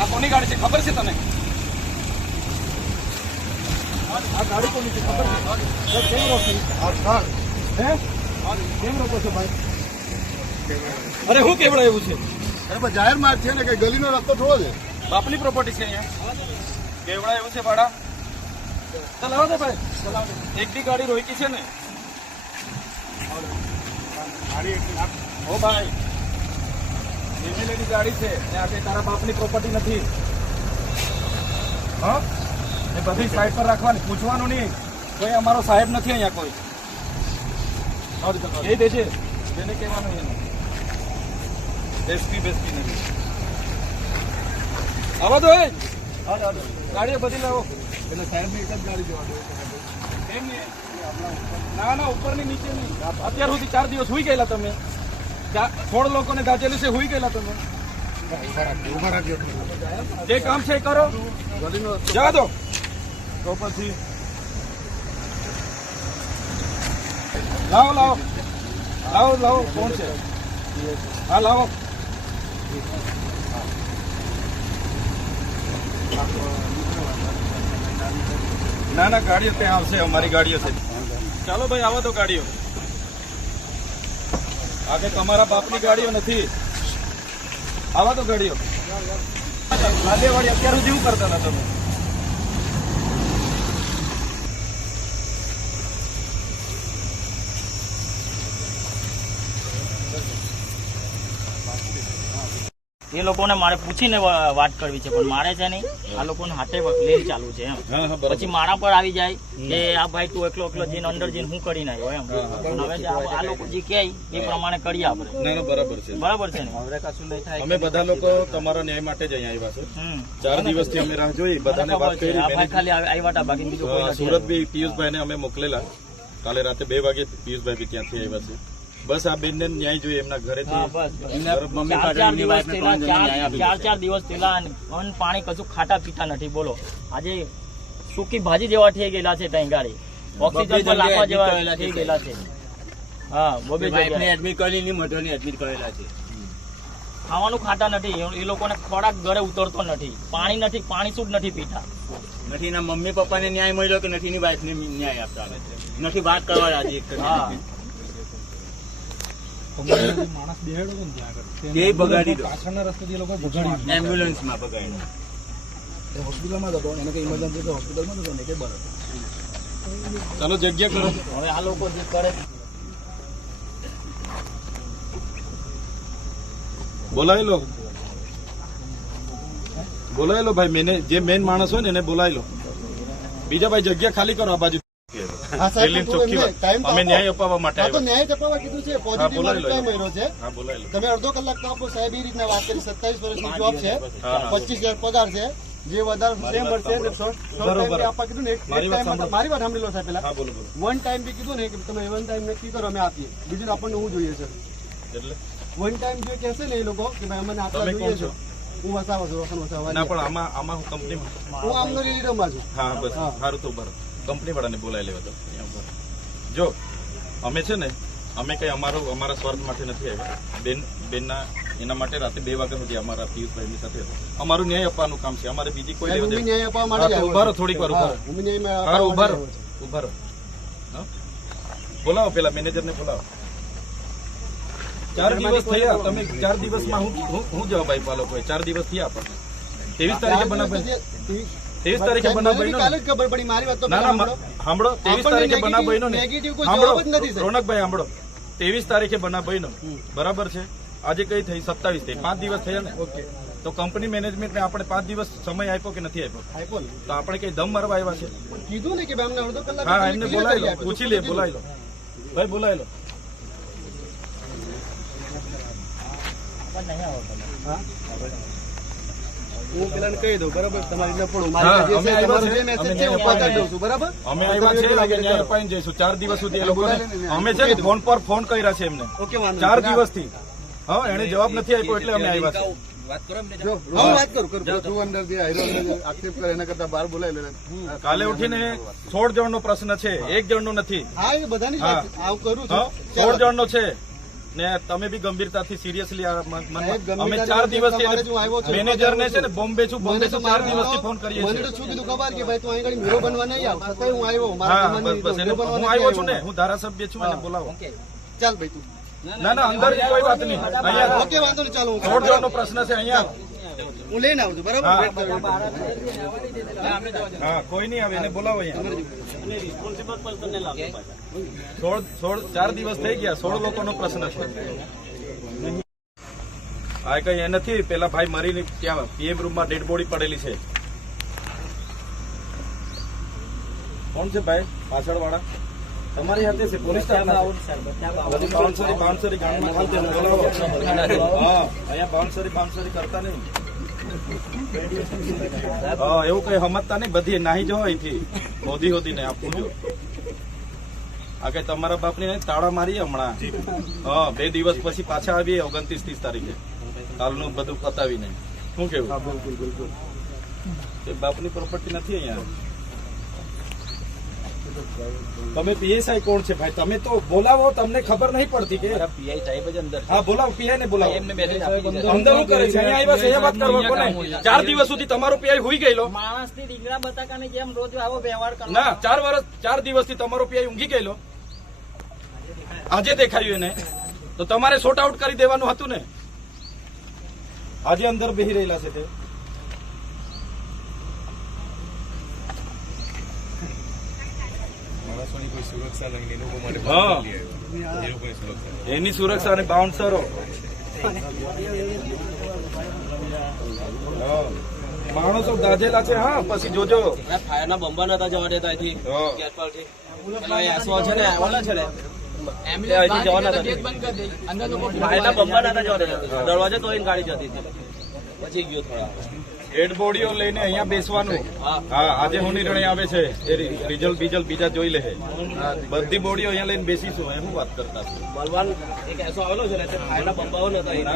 આ કોની ગાડી છે ખબર છે તને? આ ગાડી કોની છે ખબર છે? કેમ રોકી? હે કેમ રોકો છો ભાઈ? અરે હું કેવડાયું છે? અરે જાહેર માર્ગ છે ને, કે ગલીનો રસ્તો થોડો છે. બાપની પ્રોપર્ટી છે અહીંયા. કેવડાયું છે ભાડા. ચલાવો દે ભાઈ, ચલાવો. એક બી ગાડી રોકી છે ને? ઓ ભાઈ, ફેમિલીની ગાડી છે ને, આ કઈ તારા બાપની પ્રોપર્ટી નથી. હા, એ બધી સાઈડ પર રાખવાની, પૂછવાનું નહીં. કોઈ અમારો સાહેબ નથી અહીંયા કોઈ. એ દે છે એને કહેવાનું એને એસપી બેસપી નથી. આવા દો, ગાડીઓ બધી લાવો. એટલે સાહેબ એક જ ગાડી જોવા દો. એમ નહીં, ના ના ઉપરની નીચે નહીં. અત્યાર સુધી 4 દિવસ હુઈ ગયેલા તમે. 16 લોકોને દાચેલું છે, હુઈ ગયેલા તમે. જે કામ છે એ કરો, જવા દો. તો પછી લાવો લાવો લાવો લાવો. કોણ છે? હા લાવો. ના ના ગાડીઓ ત્યાં આવશે, અમારી ગાડીઓ છે. ચાલો ભાઈ આવો તો ગાડીઓ. આ કે તમારા બાપની ગાડીઓ નથી. આવા તો ગાડીઓ. લાદેવાડી અત્યાર સુધી શું કરતા હતા તમે? એ લોકોને મારે પૂછીને વાત કરવી છે, પણ મારે છે નહીં, આ લોકોને હાથે લેન ચાલુ છે એમ. પછી મારા પર આવી જાય કે આ ભાઈ તું એકલો એકલો જઈને અંદર જઈને હું કરી નાખ્યો એમ. હવે આ લોકો જે કહે એ પ્રમાણે કરીએ આપણે. બરાબર છે, બરાબર છે ને? હવે કશું નહીં થાય. અમે બધા લોકો તમારા ન્યાય માટે જ અહીંયા આવ્યા છે. 4 દિવસથી અમે રાહ જોઈ, બધાને વાત કરી. આ ભાઈ ખાલી આવ્યા હતા, બાકી બીજું કોઈ નથી. સુરત બી પિયુષભાઈ ને અમે મોકલેલા. કાલે રાતે 2 વાગે પિયુષભાઈ બી ત્યાંથી આવ્યા છે. બસ આ બેન ને ન્યાય જોઈએ એમના ઘરેથી. 4 દિવસ પેલા પાણી કશું ખાટા પીતા નથી. બોલો, આજે સૂકી ભાજી જેવા થઈ ગયેલા છે. ત્યાં ગાડી ઓક્સિજન પર લાખવા જેવા થઈ ગયેલા છે. હા, બબે એડમિટ કરેલી, મોટોની એડમિટ કરેલા છે. ખાવાનું ખાતા નથી. એ લોકોને ખોરાક ઘરે ઉતરતો નથી. પાણી નથી, પાણી શુદ્ધ નથી પીતા. નથી ના મમ્મી પપ્પાને ન્યાય મળ્યો કે નથી ની વાઈફ ને ન્યાય આપતા નથી. વાત કરવા રાજી. હા, માણસ બેહાડો ને ત્યાં તે બગાડી દો. પાછળના રસ્તેથી લોકો બગાડી એમ્બ્યુલન્સ માં બગાડ્યો. હોસ્પિટલમાં હતો એને કઈ ઇમરજન્સી તો હોસ્પિટલમાં હતો ને કે બરાબર. ચાલો જગ્યા કરો. હવે આ લોકો જે કરે બોલાવી લો, બોલાવી લો ભાઈ. જે મેન માણસ હોય ને એને બોલાવી લો. બીજા ભાઈ જગ્યા ખાલી કરો આ બાજુ. અમે ન્યાય અપાવવા માટે ન્યાય અપાવવા કીધું છે. પોઝિટિવ રિપ્લાય મળ્યો છે. હા બોલાવી લો. તમે અડધો કલાક તો આપો. સાહેબ એ રીતના વાત કરી. 27 વર્ષની જોબ છે, 25,000 પગાર છે. જે વધારે સેમ મળશે આપવા કીધું ને. મારી વાત સાંભળી લો સાહેબ. પેલા વન ટાઈમ બી કીધું ને કે તમે વન ટાઈમ નક્કી કરો, અમે આપીએ. બીજું આપણને હું જોઈએ છે એટલે વન ટાઈમ જો કહેશે ને એ લોકો કે ભાઈ અમને આટલા જોઈએ છે. હું વસાવો છું, વસન વસાવા. ના પણ આમાં હું કંપનીમાં હું આમનો લીડરમાં છું. હા બસ સારું. તો બરાબર કંપની વાળાને બોલાવી લેવા દો. જો અમે છે ને, અમે કઈ અમારા સ્વાર્થ માટે નથી આવ્યા. બેનના એના માટે રાતે 2 વાગ્યા સુધી અમારા પિયુષભાઈની સાથે અમારું ન્યાય આપવાનું કામ છે. અમારે બીજી કોઈ ન્યાય આપવા માટે ઉભારો, થોડીક વાર ઉભારો. ઉભારો. બોલાવો, પેલા મેનેજરને બોલાવો. 4 દિવસ થયા. તમે 4 દિવસમાં હું જવાબ આપ્યા લોકોએ? 4 દિવસ થયા આપણને. 23 તારીખે બનાવ 23 તારીખે બનાવ બન્યો. કાલે જ ખબર પડી. મારી વાત તો સાંભળો. 23 તારીખે બનાવ બન્યો ને. રોનકભાઈ સાંભળો. 23 તારીખે બનાવ બન્યો, બરાબર છે. આજે કઈ થઈ? 27 થઈ. 5 દિવસ થયા ને. ઓકે, તો કંપની મેનેજમેન્ટને આપણે 5 દિવસ સમય આપ્યો કે નથી આપ્યો? તો આપણે કઈ દમ મારવા આવ્યા છે? કીધું ને કે અમને અડધો કલાક. હા, એમને બોલાવી લો, પૂછી લે. બોલાવી લો ભાઈ, બોલાવી લો. નહીં આવો તમે. હું પેલા કહી દઉં, બરાબર? તમારી ન પડું. મારી મેસેજ છે હું પહોંચાડી દઉં છું, બરાબર? અમે આવ્યા છે ન્યાય અપાઈને જઈશું. 4 દિવસ સુધી એ લોકોને અમે છે ને ફોન પર ફોન કર્યા છે એમને 4 દિવસથી. હા, એને જવાબ નથી આપ્યો એટલે અમે આવ્યા છે. કાલે ઉઠીને 16 જણનો પ્રશ્ન છે, 1 જણનો નથી. 16 જણનો છે. ને તમે બી ગંભીરતાથી સિરિયસલી અમે ગંભીરતાથી 4 દિવસથી તમારે જો આવ્યો છું. મેનેજર ને છે ને બોમ્બે છું 4 દિવસથી ફોન કરીએ મને છીએ. તો શું કીધું ખબર કે ભાઈ તું અહીં આગળ હીરો બનવા નહીં આવ છતાંય હું આવ્યો મારા હા કમાની બસ હીરો બનવા હું નથી આવ્યો છું ને આવ્યો. હું ધારાસભ્ય છું એને બોલાવો. ચાલ ભાઈ તું ના અંદર કોઈ વાત નહીં. અહીંયા ઓકે વાંધો નહીં ચાલો હું છોડ દેવાનો પ્રશ્ન છે અહીંયા. હું લઈને આવું છું બરાબર હા. વેઇટ કરો. હા કોઈ નહીં આવે એને બોલાવો અહીંયા. 4 દિવસ થઈ ગયા 16 લોકોનો પ્રશ્ન છે. આ કઈ એ નથી. પેલા ભાઈ મરીને ત્યાં પીએમ રૂમમાં ડેડ બોડી પડેલી છે. કોણ છે ભાઈ પાછળ વાળા? તમારી હાથે છે પોલીસ સ્ટાફના બધી બાઉન્સરી ગામમાં ખાલતે બોલાવો. હા અહીંયા બાઉન્સરી કરતા નહીં. હા એવું કઈ સમજતા નહીં. બધી નાહી જવો અહીંથી હોદી ને આપવું જો. આ કઈ તમારા બાપની નહીં તાળા મારીએ હમણાં. હા 2 દિવસ પછી પાછા આવીએ 29-30 તારીખે કાલનું બધું પતાવીને. શું કેવું? બાપની પ્રોપર્ટી નથી અહીંયા. તમે પીએસઆઈ કોણ છે ભાઈ? તમે તો બોલાવો. તમને ખબર નહીં પડતી કે પીઆઈ સાહેબ જ અંદર હા બોલાવો. પીઆઈ ને બોલાવો. એમને મેસેજ આપી દીધો. અંદર શું કરે છે? અહીંયા આવ્યા છે એ વાત કરવા કોને? 4 દિવસ સુધી તમારો પીઆઈ હુઈ ગયેલો. માણસ થી દીકરા બતાકાની જેમ રોજ આવો વ્યવહાર કરો. ના 4 દિવસથી તમારો પીઆઈ ઊંઘી ગયેલો. આજે દેખાયું એને તો તમારે શોર્ટ આઉટ કરી દેવાનું હતું ને. આજે અંદર બેહી રહેલા છે તે. હા એની સુરક્ષા અને બાઉન્સરો માણસો દાજેલા છે. હા પછી જોજો. ફાયરના બંબા નતા જવા દેતા અહીંથી હા. ગેટ પરથી. પેલો એસો છે ને ઓલા છે ને એમને અહીંથી જવા નતા દેતા. ફાયરના બંબા નતા જવા દેતા. દરવાજે તોડીને ગાડી જતી હતી. પછી ગયો થોડા. ડેડ બોડીઓ લઈને અહીંયા બેસવાનું. હા આજે હું નિર્ણય આવે છે એ રિઝલ્ટ બીજા જોઈ લે. બધી બોડીઓ અહીંયા લઈને બેસીશું. એમ વાત કરતા છે. બલવાન એક એસો આવેલો છે ને તે ફાયરના બંબાઓ નતા અહીં.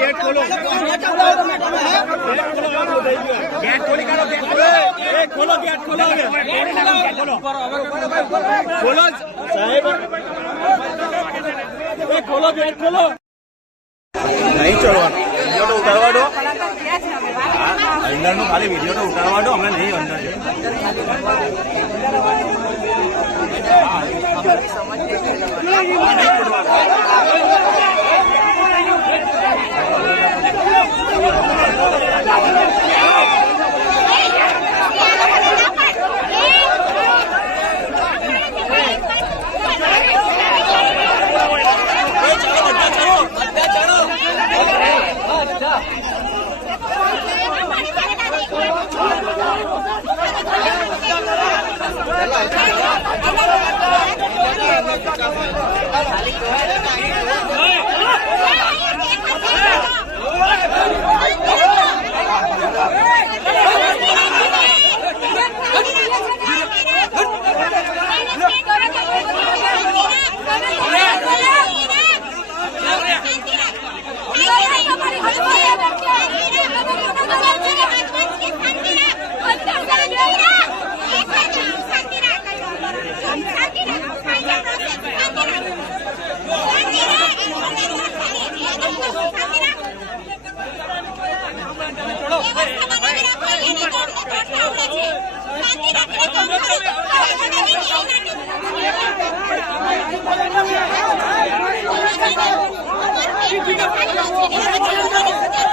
ગેટ ખોલો. ગેટ ખોલી કાઢો. ગેટ ખોલો. ગેટ ખોલો. ખોલો સાહેબ. ખોલો ગેટ ખોલો. નહીં ચડવાનું. વિડીયો તો ઉતારવા દો. અંદરનું ખાલી વિડીયો તો ઉતારવા દો. અમે નહીં અંદર છે